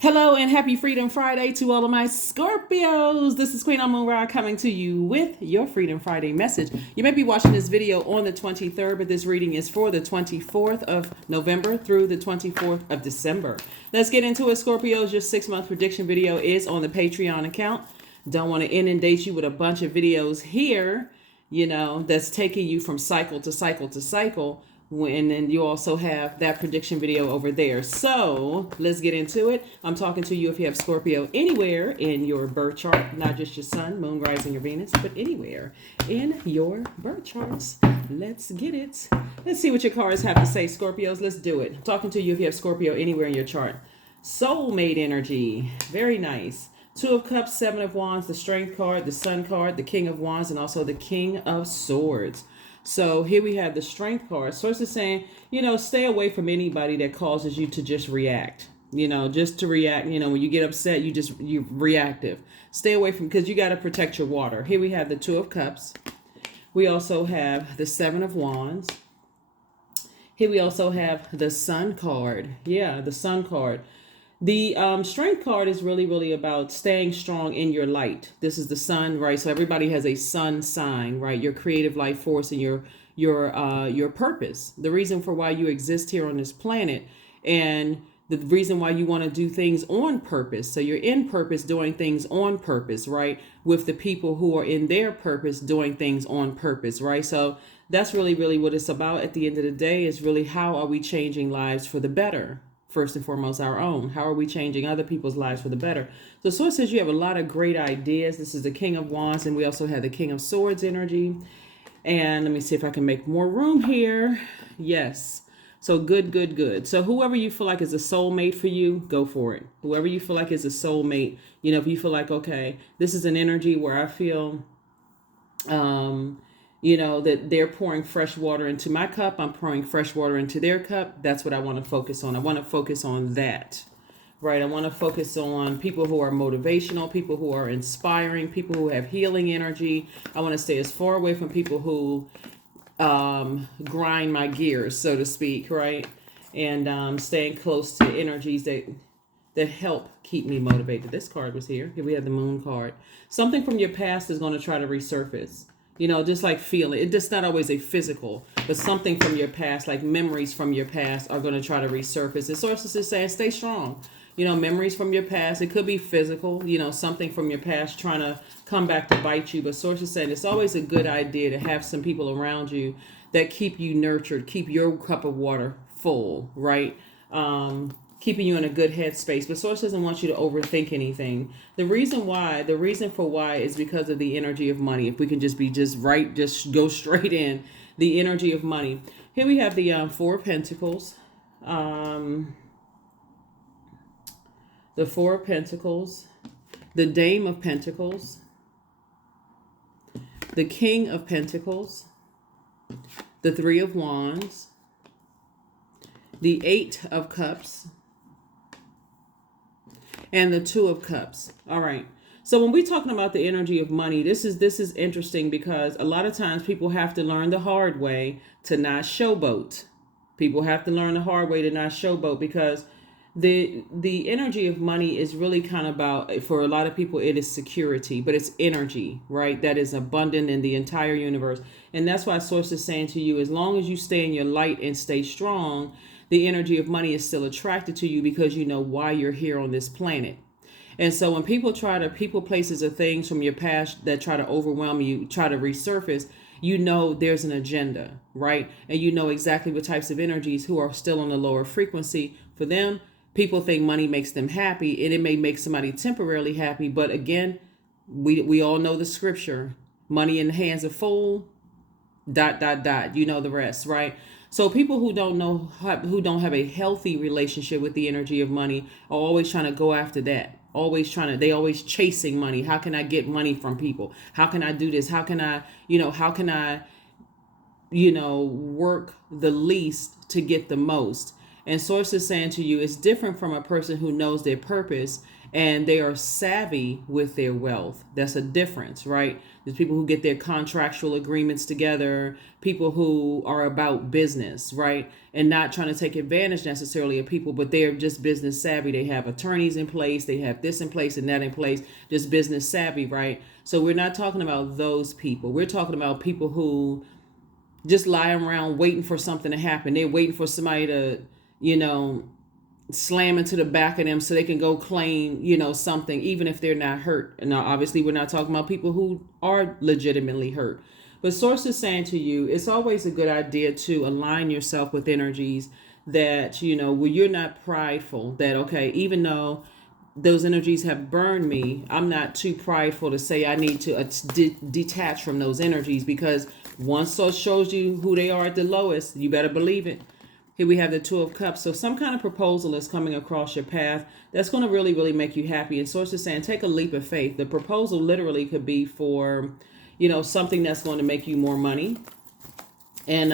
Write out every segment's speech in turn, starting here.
Hello and happy Freedom Friday to all of my Scorpios. This is Queen Amun Ra coming to you with your Freedom Friday message. You may be watching this video on the 23rd, but this reading is for the 24th of November through the 24th of December. Let's get into it, Scorpios. Your 6-month prediction video is on the Patreon account. Don't want to inundate you with a bunch of videos here, that's taking you from cycle to cycle to cycle. And then you also have that prediction video over there. So let's get into it. I'm talking to you if you have Scorpio anywhere in your birth chart, not just your sun, moon, rising, your Venus, but anywhere in your birth charts. Let's get it. Let's see what your cards have to say, Scorpios. Let's do it. I'm talking to you if you have Scorpio anywhere in your chart. Soulmate energy. Very nice. 2 of Cups, 7 of Wands, the Strength card, the Sun card, the King of Wands, and also the King of Swords. So here we have the Strength card. Source is saying, stay away from anybody that causes you to just react. Just to react. When you get upset, you're reactive. Stay away from, because you got to protect your water. Here we have the 2 of Cups. We also have the 7 of Wands. Here we also have the Sun card. Yeah, the Sun card. The Strength card is really, really about staying strong in your light. This is the sun, right? So everybody has a sun sign, right? Your creative life force and your purpose. The reason for why you exist here on this planet, and the reason why you want to do things on purpose. So you're in purpose doing things on purpose, right? With the people who are in their purpose doing things on purpose, right? So that's really, really what it's about at the end of the day, is really how are we changing lives for the better? First and foremost, our own. How are we changing other people's lives for the better? The source says you have a lot of great ideas. This is the King of Wands, and we also have the King of Swords energy. And let me see if I can make more room here. Yes. So good, good, good. So whoever you feel like is a soulmate for you, go for it. Whoever you feel like is a soulmate, if you feel like, okay, this is an energy where I feel that they're pouring fresh water into my cup. I'm pouring fresh water into their cup. That's what I want to focus on. I want to focus on that, right? I want to focus on people who are motivational, people who are inspiring, people who have healing energy. I want to stay as far away from people who grind my gears, so to speak, right? And staying close to energies that help keep me motivated. This card was here. Here we have the Moon card. Something from your past is going to try to resurface. Just like feeling. It's just not always a physical, but something from your past, like memories from your past, are going to try to resurface. The sources is saying, stay strong. Memories from your past. It could be physical, something from your past trying to come back to bite you. But sources saying it's always a good idea to have some people around you that keep you nurtured, keep your cup of water full, right? Keeping you in a good headspace. But source doesn't want you to overthink anything. The reason for why is because of the energy of money. If we can just go straight in, the energy of money. Here we have the 4 of Pentacles. The 4 of Pentacles. The Dame of Pentacles. The King of Pentacles. The 3 of Wands. The 8 of Cups. And the 2 of Cups. All right. So when we're talking about the energy of money, this is interesting, because a lot of times people have to learn the hard way to not showboat. People have to learn the hard way to not showboat, because the energy of money is really kind of about, for a lot of people, it is security, but it's energy, right? That is abundant in the entire universe. And that's why Source is saying to you, as long as you stay in your light and stay strong, the energy of money is still attracted to you, because you know why you're here on this planet. And so when people places, or things from your past that try to overwhelm you, try to resurface, there's an agenda, right? And you know exactly what types of energies who are still on the lower frequency. For them, people think money makes them happy, and it may make somebody temporarily happy. But again, we all know the scripture, money in the hands of fool, ... the rest, right? So people who don't have a healthy relationship with the energy of money are always trying to go after that. They always chasing money. How can I get money from people? How can I do this? How can I work the least to get the most? And source is saying to you, it's different from a person who knows their purpose and they are savvy with their wealth. That's a difference, right? There's people who get their contractual agreements together, people who are about business, right? And not trying to take advantage necessarily of people, but they're just business savvy. They have attorneys in place, they have this in place and that in place, just business savvy, right? So we're not talking about those people. We're talking about people who just lie around waiting for something to happen. They're waiting for somebody to, you know, slam into the back of them so they can go claim, you know, something, even if they're not hurt. And now, obviously, we're not talking about people who are legitimately hurt. But source is saying to you, it's always a good idea to align yourself with energies that, you know, where you're not prideful, that, okay, even though those energies have burned me, I'm not too prideful to say I need to detach from those energies, because once source shows you who they are at the lowest, you better believe it. Here we have the Two of Cups. So some kind of proposal is coming across your path that's going to really, really make you happy. And source is saying, take a leap of faith. The proposal literally could be for, you know, something that's going to make you more money. And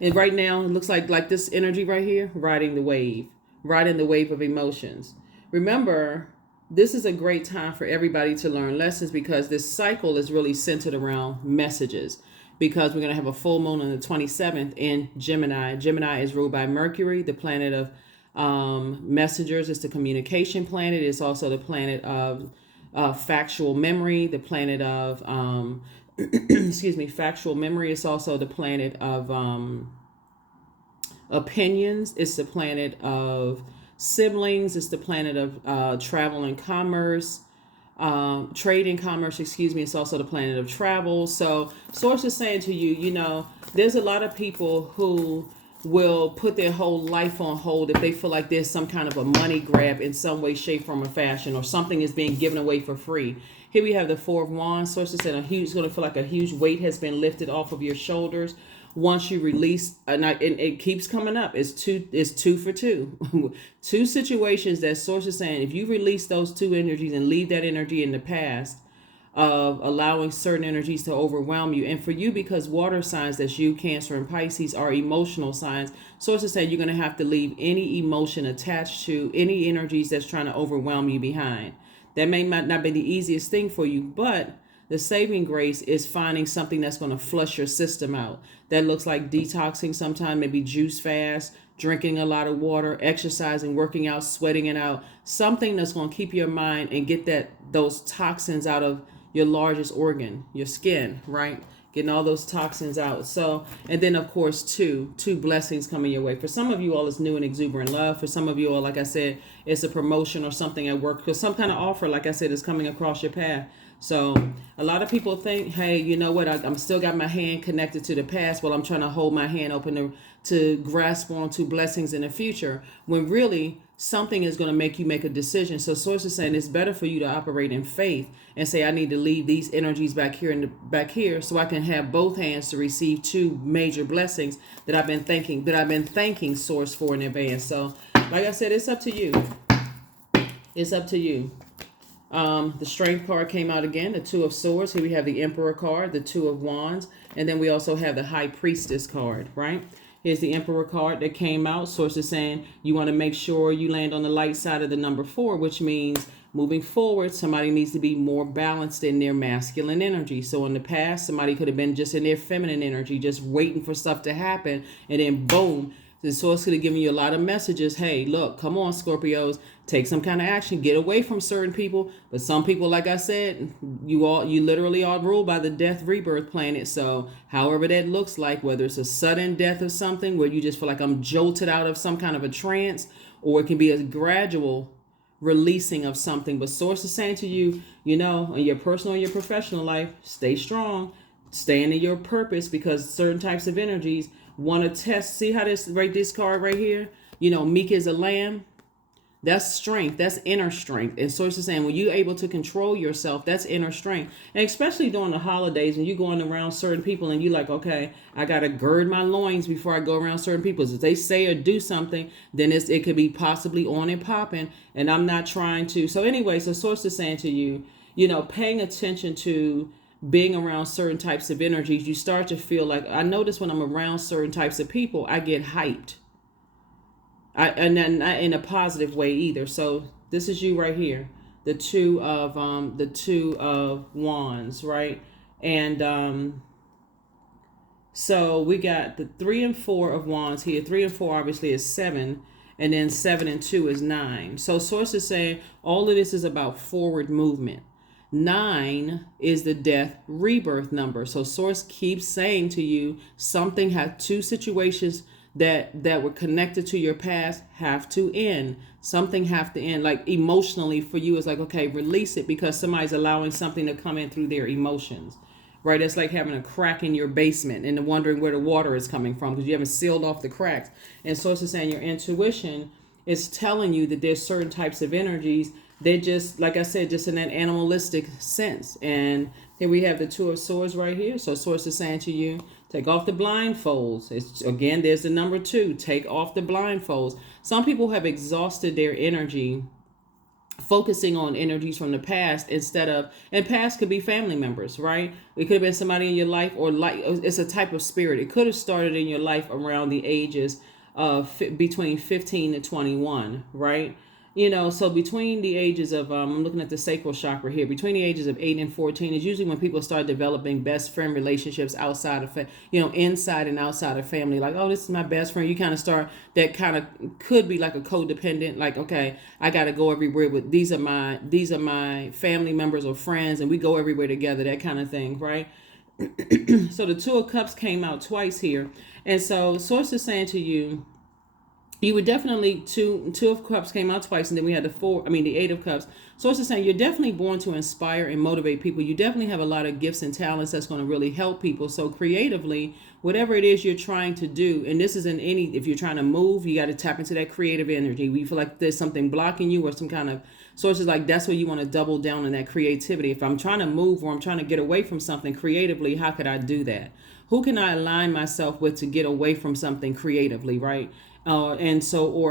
right now it looks like this energy right here, riding the wave of emotions. Remember, this is a great time for everybody to learn lessons, because this cycle is really centered around messages. Because we're going to have a full moon on the 27th in Gemini. Gemini is ruled by Mercury, the planet of messengers. It's the communication planet. It's also the planet of factual memory, the planet of, factual memory. It's also the planet of opinions. It's the planet of siblings. It's the planet of travel and commerce. Trade and commerce, it's also the planet of travel. So source is saying to you, you know, there's a lot of people who will put their whole life on hold if they feel like there's some kind of a money grab in some way, shape, form, or fashion, or something is being given away for free. Here we have the Four of Wands. Source is saying it's going to feel like a huge weight has been lifted off of your shoulders once you release, and it keeps coming up. It's two for two. Two situations that source is saying, if you release those two energies and leave that energy in the past of allowing certain energies to overwhelm you. And for you, because water signs, that's you, Cancer and Pisces, are emotional signs, source is saying you're going to have to leave any emotion attached to any energies that's trying to overwhelm you behind. That may not be the easiest thing for you, but the saving grace is finding something that's going to flush your system out. That looks like detoxing sometime, maybe juice fast, drinking a lot of water, exercising, working out, sweating it out. Something that's going to keep your mind and get those toxins out of your largest organ, your skin, right? Getting all those toxins out. So, and then of course, two blessings coming your way. For some of you all, it's new and exuberant love. For some of you all, like I said, it's a promotion or something at work, because some kind of offer, like I said, is coming across your path. So a lot of people think, hey, you know what? I'm still got my hand connected to the past while I'm trying to hold my hand open to grasp onto blessings in the future, when really something is going to make you make a decision. So source is saying it's better for you to operate in faith and say, I need to leave these energies back here so I can have both hands to receive two major blessings that I've been thanking source for in advance. So like I said, it's up to you. It's up to you. The Strength card came out again, the Two of Swords. Here we have the Emperor card, the Two of Wands, and then we also have the High Priestess card, right? Here's the Emperor card that came out. Source is saying you want to make sure you land on the light side of the number 4, which means moving forward, somebody needs to be more balanced in their masculine energy. So in the past, somebody could have been just in their feminine energy, just waiting for stuff to happen, and then boom, the source could have given you a lot of messages. Hey, look, come on, Scorpios, take some kind of action, get away from certain people. But some people, like I said, you literally are ruled by the death rebirth planet. So however that looks like, whether it's a sudden death of something where you just feel like I'm jolted out of some kind of a trance, or it can be a gradual releasing of something. But source is saying to you, you know, in your personal and your professional life, stay strong, stand in your purpose, because certain types of energies want to test. See how this card right here, you know, meek as a lamb. That's strength. That's inner strength. And source is saying when you're able to control yourself, that's inner strength. And especially during the holidays, when you're going around certain people and you're like, okay, I got to gird my loins before I go around certain people. If they say or do something, then it could be possibly on and popping. And I'm not trying to. So anyway, so source is saying to you, you know, paying attention to being around certain types of energies, you start to feel like, I notice when I'm around certain types of people, I get hyped. And then not in a positive way either. So this is you right here, the two of wands, right? And so we got the 3 and 4 of wands here. 3 and 4 obviously is 7, and then 7 and 2 is 9. So source is saying all of this is about forward movement. 9 is the death rebirth number. So source keeps saying to you, something had two situations that were connected to your past have to end. Something have to end. Like emotionally for you, it's like, okay, release it, because somebody's allowing something to come in through their emotions. Right, it's like having a crack in your basement and wondering where the water is coming from because you haven't sealed off the cracks. And source is saying your intuition is telling you that there's certain types of energies. They're just, like I said, just in that animalistic sense. And here we have the 2 of swords right here. So source is saying to you, take off the blindfolds. It's, again, there's the number 2. Take off the blindfolds. Some people have exhausted their energy focusing on energies from the past instead of, and past could be family members, right? It could have been somebody in your life, or like it's a type of spirit. It could have started in your life around the ages of between 15 to 21, right? So between the ages of, I'm looking at the sacral chakra here, between the ages of 8 and 14 is usually when people start developing best friend relationships outside of, inside and outside of family. Like, oh, this is my best friend. You kind of start, that kind of could be like a codependent, like, okay, I got to go everywhere with, these are my family members or friends, and we go everywhere together, that kind of thing, right? So the 2 of Cups came out twice here. And so source is saying to you, you would definitely, two of Cups came out twice, and then we had the 8 of Cups. So it's just saying you're definitely born to inspire and motivate people. You definitely have a lot of gifts and talents that's going to really help people. So creatively, whatever it is you're trying to do, and this is in any, if you're trying to move, you got to tap into that creative energy. We feel like there's something blocking you or some kind of sources, like that's where you want to double down on that creativity. If I'm trying to move or I'm trying to get away from something creatively, how could I do that? Who can I align myself with to get away from something creatively, right? Or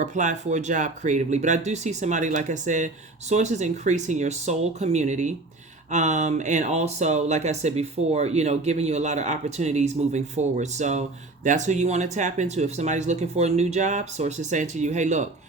apply for a job creatively. But I do see somebody, like I said, sources increasing your soul community. And also, like I said before, giving you a lot of opportunities moving forward. So that's who you want to tap into. If somebody's looking for a new job, sources saying to you, hey, look,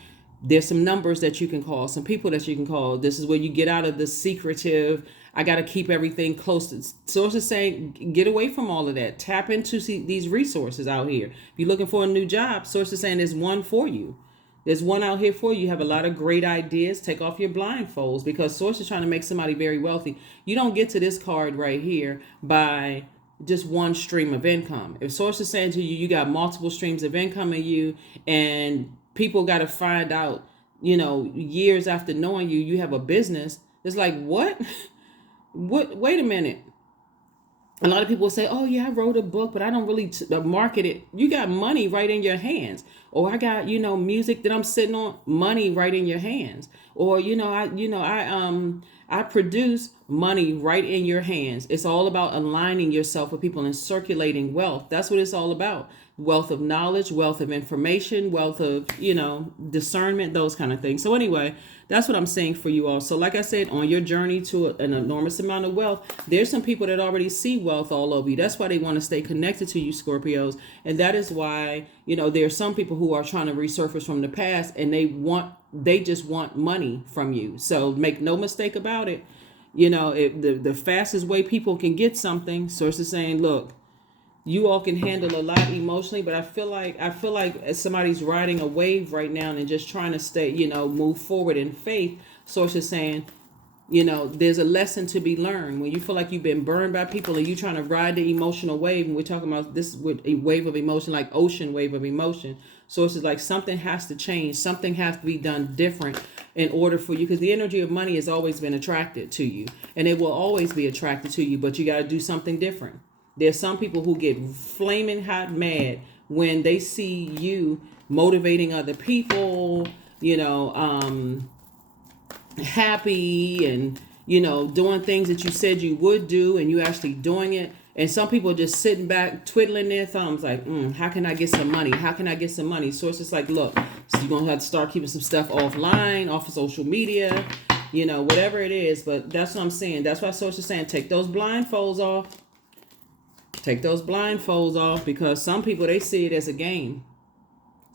there's some numbers that you can call, some people that you can call. This is where you get out of the secretive, I got to keep everything close to. Sources saying, get away from all of that. Tap into these resources out here. If you're looking for a new job, sources saying there's one for you. There's one out here for you. You have a lot of great ideas. Take off your blindfolds, because source is trying to make somebody very wealthy. You don't get to this card right here by just one stream of income. If source is saying to you, you got multiple streams of income in you, and people got to find out, years after knowing you have a business. It's like, what? Wait a minute. A lot of people say, oh yeah, I wrote a book, but I don't really market it. You got money right in your hands. Or I got, music that I'm sitting on, money right in your hands. Or, I produce money right in your hands. It's all about aligning yourself with people and circulating wealth. That's what it's all about. Wealth of knowledge, wealth of information, wealth of, discernment, those kind of things. So anyway, that's what I'm saying for you all. So like I said, on your journey to an enormous amount of wealth, there's some people that already see wealth all over you. That's why they want to stay connected to you, Scorpios. And that is why, there's some people who are trying to resurface from the past, and they just want money from you. So make no mistake about it. The fastest way people can get something, source is saying, look, you all can handle a lot emotionally, but I feel like as somebody's riding a wave right now and just trying to stay, move forward in faith. Source is saying, there's a lesson to be learned. When you feel like you've been burned by people and you're trying to ride the emotional wave, and we're talking about this with a wave of emotion, like ocean wave of emotion. Source is like, something has to change. Something has to be done different in order for you, because the energy of money has always been attracted to you, and it will always be attracted to you, but you got to do something different. There's some people who get flaming hot mad when they see you motivating other people, happy and, doing things that you said you would do, and you actually doing it. And some people are just sitting back, twiddling their thumbs like, how can I get some money? How can I get some money? So it's just like, look, so you're going to have to start keeping some stuff offline, off of social media, whatever it is. But that's what I'm saying. That's why Source is saying, take those blindfolds off. Take those blindfolds off, because some people, they see it as a game.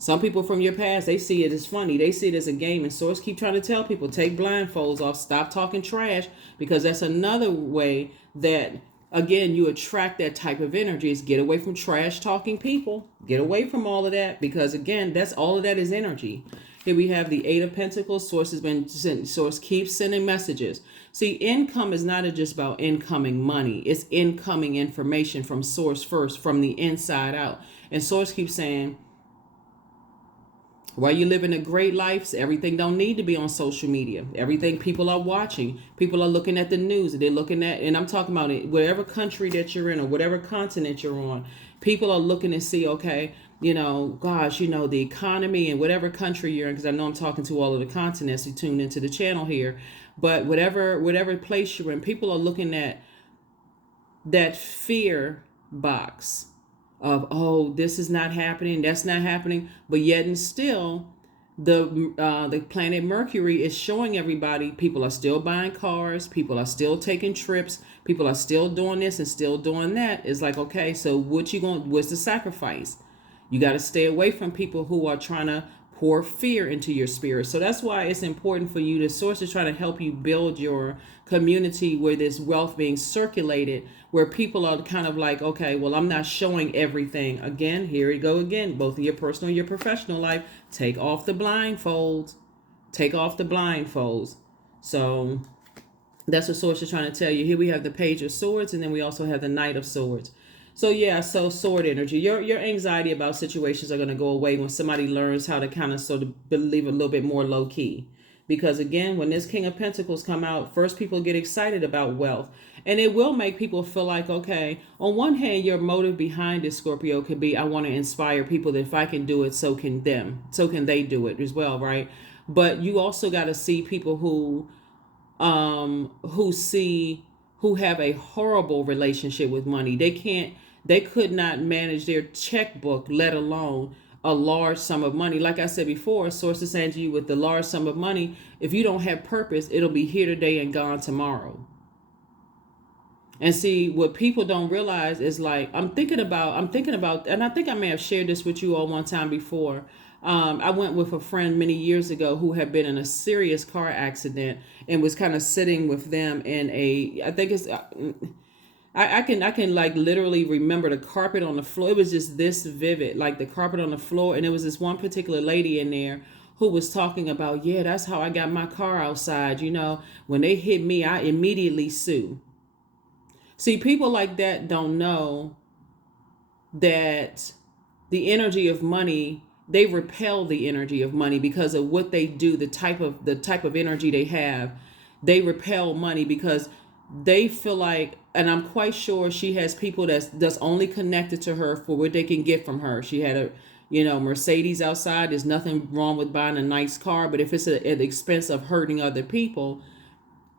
Some people from your past, they see it as funny. They see it as a game. And Source keep trying to tell people, take blindfolds off, stop talking trash, because that's another way that, again, you attract that type of energy. Is get away from trash talking people. Get away from all of that, because again, that's all of that is energy. Here we have the Eight of Pentacles. Source keeps sending messages. See, income is not just about incoming money. It's incoming information from Source first, from the inside out. And Source keeps saying, while you're living a great life, everything don't need to be on social media. Everything people are watching. People are looking at the news. They're looking at, and I'm talking about it, whatever country that you're in or whatever continent you're on. People are looking to see, okay, gosh, the economy in whatever country you're in, because I know I'm talking to all of the continents who tuned into the channel here. But whatever place you're in, people are looking at that fear box of, oh, this is not happening, that's not happening, but yet and still the planet Mercury is showing everybody people are still buying cars, people are still taking trips, people are still doing this and still doing that. It's like, okay, so what's the sacrifice? You got to stay away from people who are trying to pour fear into your spirit. So that's why it's important for you. The Source is trying to help you build your community where there's wealth being circulated, where people are kind of like, okay, well, I'm not showing everything. Again, here we go again, both in your personal and your professional life. Take off the blindfolds. Take off the blindfolds. So that's what Source is trying to tell you. Here we have the Page of Swords, and then we also have the Knight of Swords. So yeah, so sword energy. Your anxiety about situations are going to go away when somebody learns how to kind of sort of believe a little bit more low key. Because again, when this King of Pentacles come out, first people get excited about wealth. And it will make people feel like, okay, on one hand, your motive behind this, Scorpio, could be, I want to inspire people that if I can do it, so can them. So can they do it as well, right? But you also got to see people who have a horrible relationship with money. They could not manage their checkbook, let alone a large sum of money. Like I said before, Source is saying to you, with the large sum of money, if you don't have purpose, it'll be here today and gone tomorrow. And see, what people don't realize is, like, I'm thinking about, and I think I may have shared this with you all one time before. I went with a friend many years ago who had been in a serious car accident and was kind of sitting with them in I can like literally remember the carpet on the floor. It was just this vivid, like the carpet on the floor. And there was this one particular lady in there who was talking about, yeah, that's how I got my car outside. When they hit me, I immediately sue. See, people like that don't know that the energy of money, they repel the energy of money because of what they do, the type of energy they have. They repel money because they feel like, and I'm quite sure she has people that's only connected to her for what they can get from her. She had a Mercedes outside. There's nothing wrong with buying a nice car, but if it's at the expense of hurting other people,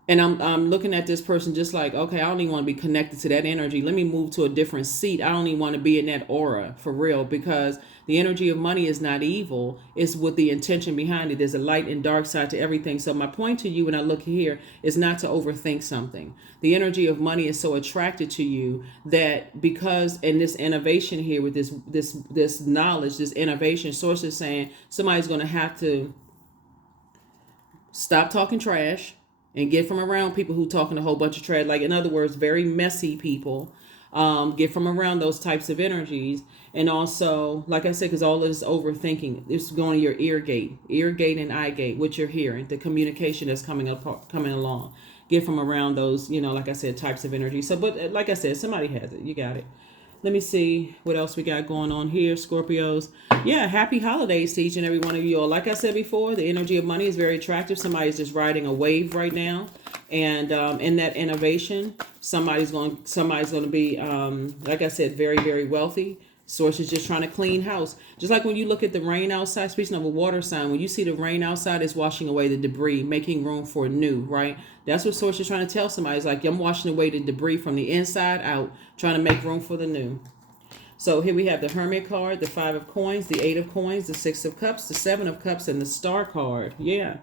and I'm looking at this person just like, okay, I don't even want to be connected to that energy. Let me move to a different seat. I don't even want to be in that aura for real, because the energy of money is not evil. It's with the intention behind it. There's a light and dark side to everything. So my point to you when I look here is not to overthink something. The energy of money is so attracted to you that because in this innovation here with this knowledge, this innovation, Source is saying somebody's going to have to stop talking trash and get from around people who talking a whole bunch of trash. Like, in other words, very messy people. Get from around those types of energies. And also, like I said, because all of this overthinking, it's going to your ear gate and eye gate, what you're hearing, the communication that's coming along. Get from around those, like I said, types of energy. So, but like I said, somebody has it. You got it. Let me see what else we got going on here, Scorpios. Yeah, happy holidays to each and every one of you all. Like I said before, the energy of money is very attractive. Somebody's just riding a wave right now. And in that innovation, somebody's going to be, like I said, very, very wealthy. Source is just trying to clean house. Just like when you look at the rain outside, speaking of a water sign, when you see the rain outside, it's washing away the debris, making room for new, right? That's what Source is trying to tell somebody. It's like, I'm washing away the debris from the inside out, trying to make room for the new. So here we have the Hermit card, the 5 of coins, the 8 of coins, the 6 of cups, the 7 of cups, and the Star card. Yeah.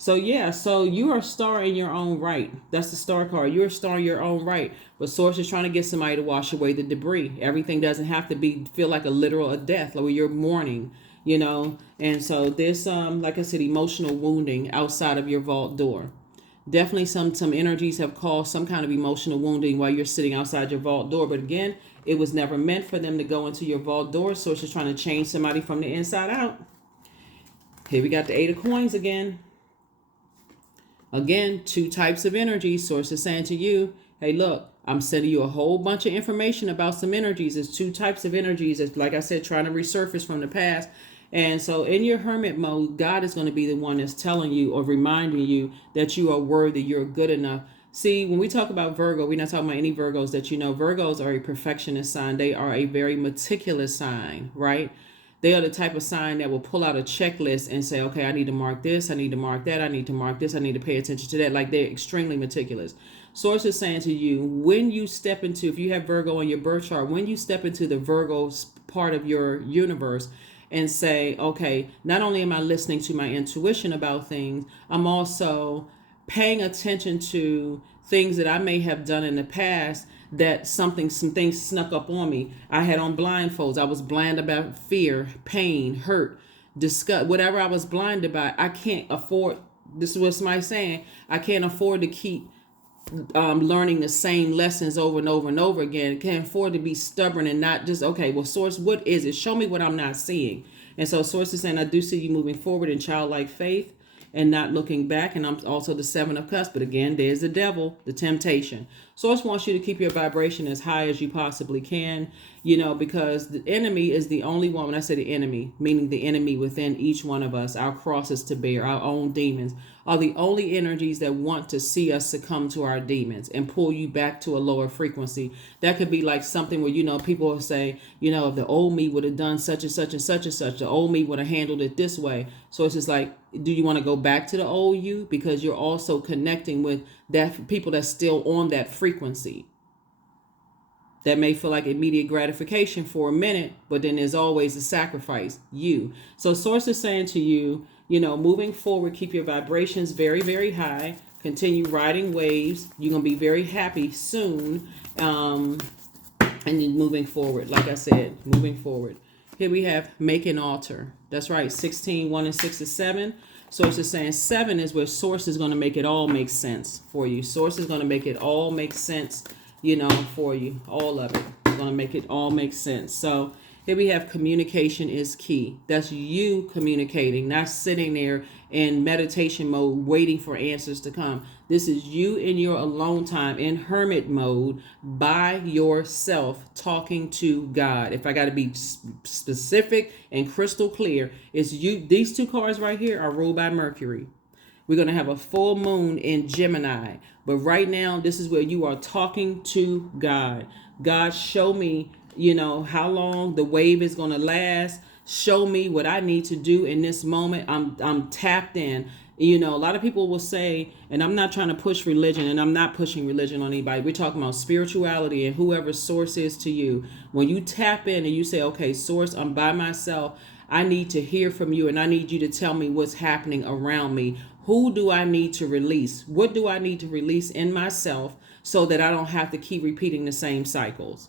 So you are a star in your own right. That's the Star card. You're a star in your own right. But Source is trying to get somebody to wash away the debris. Everything doesn't have to feel like a literal death, like when you're mourning. And so there's like I said, emotional wounding outside of your vault door. Definitely some energies have caused some kind of emotional wounding while you're sitting outside your vault door. But again, it was never meant for them to go into your vault door. Source is trying to change somebody from the inside out. Here we got the 8 of coins again. Again, 2 types of energy. Source is saying to you, hey, look, I'm sending you a whole bunch of information about some energies. There's 2 types of energies. It's, like I said, trying to resurface from the past. And so in your hermit mode, God is going to be the one that's telling you or reminding you that you are worthy, you're good enough. See, when we talk about Virgo, we're not talking about any Virgos that Virgos are a perfectionist sign. They are a very meticulous sign, right? They are the type of sign that will pull out a checklist and say, okay, I need to mark this, I need to mark that, I need to mark this, I need to pay attention to that. Like, they're extremely meticulous. Source is saying to you, when you step into, if you have Virgo in your birth chart, when you step into the Virgo part of your universe and say, okay, not only am I listening to my intuition about things, I'm also paying attention to things that I may have done in the past that some things snuck up on me. I had on blindfolds. I was blind about fear, pain, hurt, disgust, whatever I was blinded by. I can't afford, this is what somebody's saying, I can't afford to keep learning the same lessons over and over and over again. Can't afford to be stubborn and not just, okay, well, Source, what is it? Show me what I'm not seeing. And so Source is saying, I do see you moving forward in childlike faith and not looking back. And I'm also the 7 of Cups. But again, there's the devil, the temptation. Source wants you to keep your vibration as high as you possibly can, because the enemy is the only one. When I say the enemy, meaning the enemy within each one of us, our crosses to bear, our own demons, are the only energies that want to see us succumb to our demons and pull you back to a lower frequency. That could be like something where, people will say, if the old me would have done such and such and such and such, the old me would have handled it this way. So it's just like, do you want to go back to the old you? Because you're also connecting with that people that's still on that frequency. That may feel like immediate gratification for a minute, but then there's always a sacrifice, you. So Source is saying to you, moving forward, keep your vibrations very, very high. Continue riding waves. You're going to be very happy soon. And then moving forward, like I said, moving forward. Here we have make an altar. That's right, 16, 1 and 6 is 7. Source is saying 7 is where Source is going to make it all make sense for you. Source is going to make it all make sense, for you. All of it. It's going to make it all make sense. So here we have communication is key. That's you communicating, not sitting there in meditation mode waiting for answers to come. This is you in your alone time, in hermit mode, by yourself, talking to God. If I got to be specific and crystal clear, it's you. These 2 cards right here are ruled by Mercury. We're going to have a full moon in Gemini. But right now, this is where you are talking to God. God, show me, how long the wave is going to last. Show me what I need to do in this moment. I'm tapped in. A lot of people will say, and I'm not trying to push religion, and I'm not pushing religion on anybody. We're talking about spirituality and whoever Source is to you. When you tap in and you say, okay, Source, I'm by myself. I need to hear from you, and I need you to tell me what's happening around me. Who do I need to release? What do I need to release in myself so that I don't have to keep repeating the same cycles?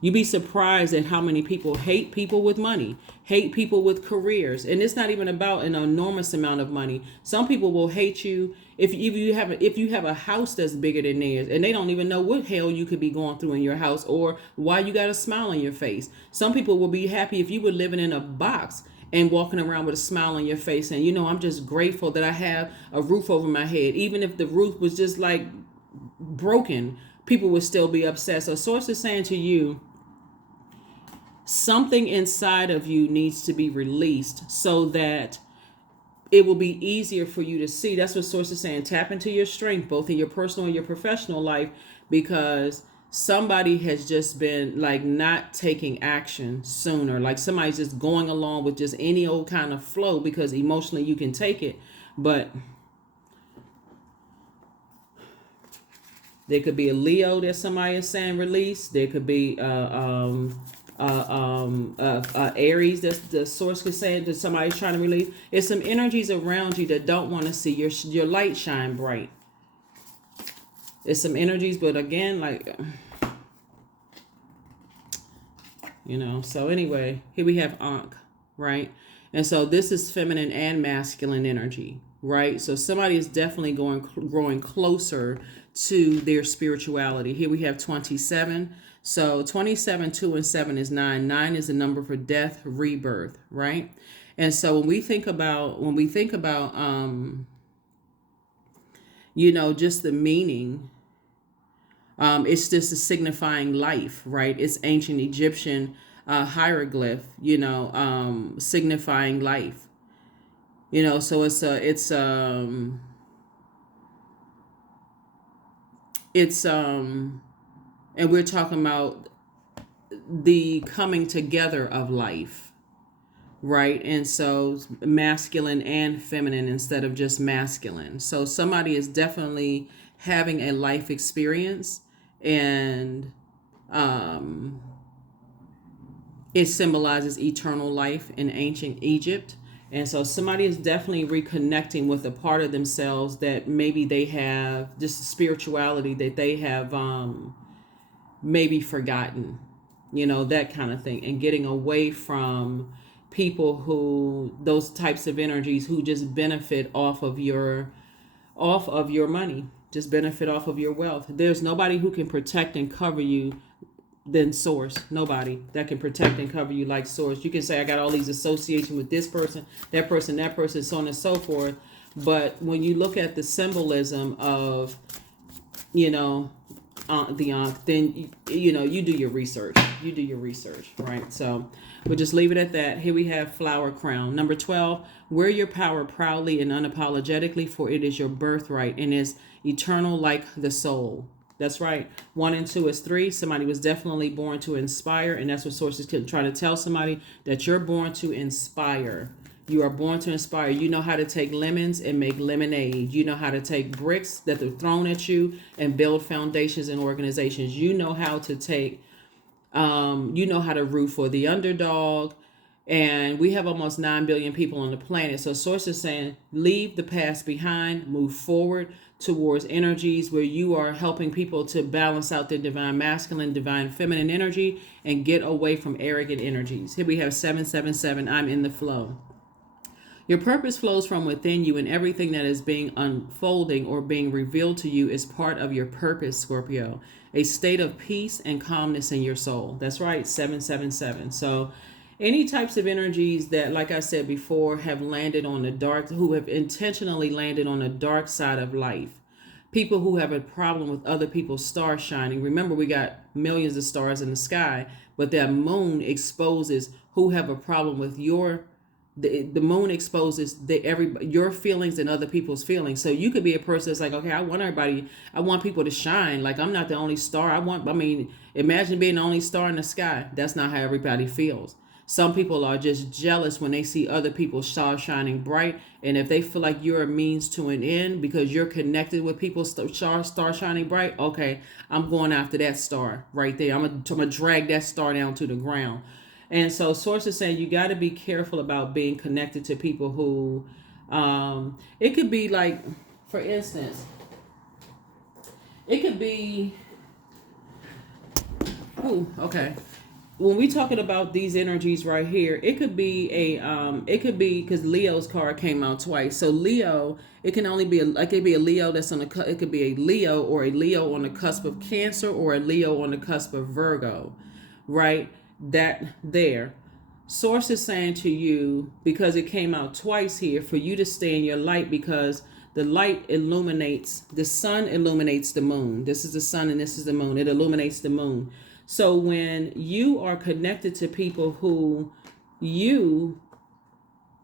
You'd be surprised at how many people hate people with money, hate people with careers. And it's not even about an enormous amount of money. Some people will hate you if you have a house that's bigger than theirs and they don't even know what hell you could be going through in your house or why you got a smile on your face. Some people will be happy if you were living in a box and walking around with a smile on your face and, I'm just grateful that I have a roof over my head. Even if the roof was just like broken, people would still be upset. So Source is saying to you, something inside of you needs to be released so that it will be easier for you to see. That's what Source is saying. Tap into your strength, both in your personal and your professional life, because somebody has just been like not taking action sooner. Like somebody's just going along with just any old kind of flow because emotionally you can take it. But there could be a Leo that somebody is saying release. There could be Aries that the Source could say that somebody's trying to release. It's some energies around you that don't want to see your light shine bright. It's some energies, but again, like, so anyway, here we have Ankh, right? And so this is feminine and masculine energy, right? So somebody is definitely growing closer to their spirituality. Here we have 27. So 27, 2 and 7 is 9. 9 is the number for death, rebirth, right? And so when we think about just the meaning, it's just a signifying life, right? It's ancient Egyptian hieroglyph, signifying life. So and we're talking about the coming together of life, right? And so masculine and feminine instead of just masculine. So somebody is definitely having a life experience, and it symbolizes eternal life in ancient Egypt. And so somebody is definitely reconnecting with a part of themselves that maybe they have, just spirituality that they have maybe forgotten, that kind of thing, and getting away from people who, those types of energies who just benefit off of your money, just benefit off of your wealth. There's nobody who can protect and cover you than source. Nobody that can protect and cover you like source. You can say I got all these associations with this person, that person, so on and so forth. But when you look at the symbolism of, then you do your research. Right? So we'll just leave it at that. Here we have flower crown. Number 12, wear your power proudly and unapologetically, for it is your birthright and is eternal like the soul. That's right. 1 and 2 is 3. Somebody was definitely born to inspire, and that's what sources can try to tell somebody, that you're born to inspire. You are born to inspire. You know how to take lemons and make lemonade. You know how to take bricks that are thrown at you and build foundations and organizations. You know how to take, you know how to root for the underdog. And we have almost 9 billion people on the planet. So sources saying, leave the past behind, move forward towards energies where you are helping people to balance out their divine masculine, divine feminine energy, and get away from arrogant energies. Here we have 777, I'm in the flow. Your purpose flows from within you, and everything that is being unfolding or being revealed to you is part of your purpose, Scorpio. A state of peace and calmness in your soul. That's right, 777. So any types of energies that, like I said before, have landed on the dark, who have intentionally landed on the dark side of life. People who have a problem with other people's stars shining. Remember, we got millions of stars in the sky, but that moon exposes who have a problem with the moon exposes your feelings and other people's feelings. So you could be a person that's like, okay, I want people to shine. Like, I'm not the only star. Imagine being the only star in the sky. That's not how everybody feels. Some people are just jealous when they see other people's stars shining bright. And if they feel like you're a means to an end because you're connected with people's star shining bright, okay, I'm going after that star right there. I'm gonna drag that star down to the ground. And so sources saying you got to be careful about being connected to people who, it could be like, for instance, it could be, when we talking about these energies right here, it could be because Leo's card came out twice. So Leo, it can only be it could be a Leo that's it could be a Leo or a Leo on the cusp of Cancer or a Leo on the cusp of Virgo, right? That there. Source is saying to you, because it came out twice here, for you to stay in your light, because the light illuminates, the sun illuminates the moon. This is the sun and this is the moon. It illuminates the moon. So when you are connected to people who you,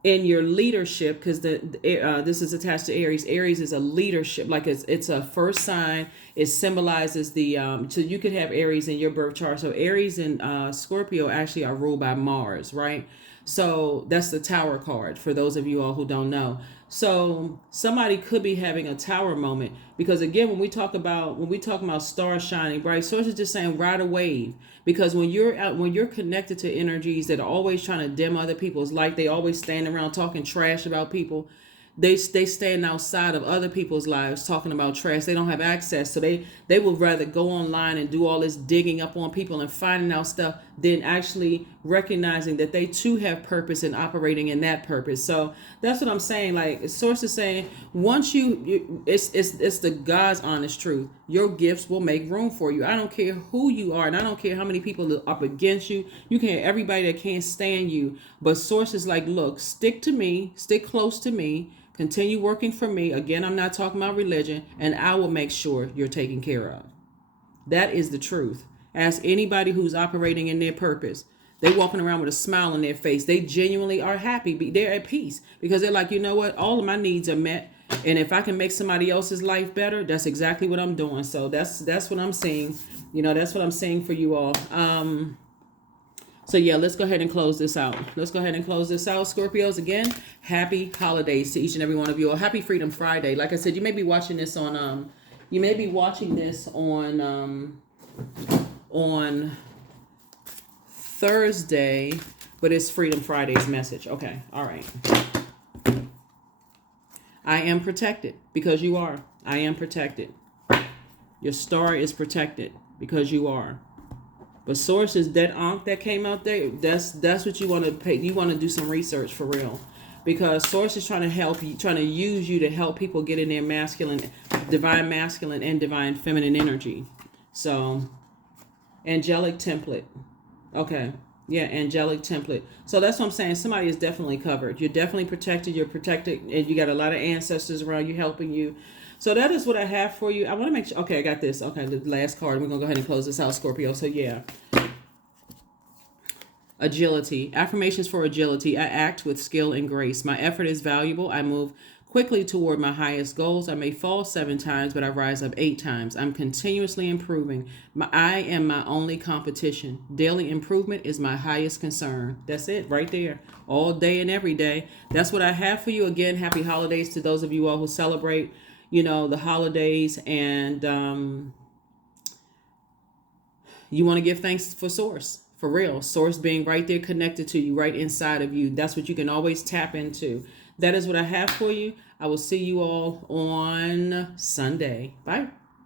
in your leadership, because this is attached to Aries. Aries is a leadership, like it's a first sign. It symbolizes the so you could have Aries in your birth chart. So Aries and Scorpio actually are ruled by Mars, right? So that's the Tower card for those of you all who don't know. So somebody could be having a Tower moment, because again, when we talk about stars shining bright, source is just saying ride a wave. Because when you're connected to energies that are always trying to dim other people's light, they always stand around talking trash about people. they stand outside of other people's lives talking about trash. They don't have access, so they would rather go online and do all this digging up on people and finding out stuff than actually recognizing that they too have purpose and operating in that purpose. So that's what I'm saying. Like Source is saying, once it's the God's honest truth. Your gifts will make room for you. I don't care who you are, and I don't care how many people are up against you. You can have everybody that can't stand you, but Source is like, look, stick to me, stick close to me. Continue working for me. Again, I'm not talking about religion, and I will make sure you're taken care of. That is the truth. Ask anybody who's operating in their purpose. They walking around with a smile on their face. They genuinely are happy. They're at peace because they're like, you know what? All of my needs are met. And if I can make somebody else's life better, that's exactly what I'm doing. So that's what I'm seeing. That's what I'm saying for you all. So yeah, let's go ahead and close this out. Scorpios, again, happy holidays to each and every one of you. Or happy Freedom Friday. Like I said, you may be watching this on on Thursday, but it's Freedom Friday's message. Okay, all right. I am protected because you are. I am protected. Your star is protected because you are. But Source is that ankh that came out there. That's what you want to pay. You want to do some research for real, because Source is trying to help you, trying to use you to help people get in their divine masculine and divine feminine energy. So, angelic template. Okay. Yeah, angelic template. So that's what I'm saying. Somebody is definitely covered. You're definitely protected. You're protected, and you got a lot of ancestors around you helping you. So that is what I have for you. I want to make sure. Okay, I got this. Okay, the last card. We're going to go ahead and close this out, Scorpio. So yeah. Agility. Affirmations for agility. I act with skill and grace. My effort is valuable. I move quickly toward my highest goals. I may fall 7 times, but I rise up 8 times. I'm continuously improving. I am my only competition. Daily improvement is my highest concern. That's it right there. All day and every day. That's what I have for you. Again, happy holidays to those of you all who celebrate, the holidays. And you want to give thanks for Source. For real. Source being right there connected to you, right inside of you. That's what you can always tap into. That is what I have for you. I will see you all on Sunday. Bye.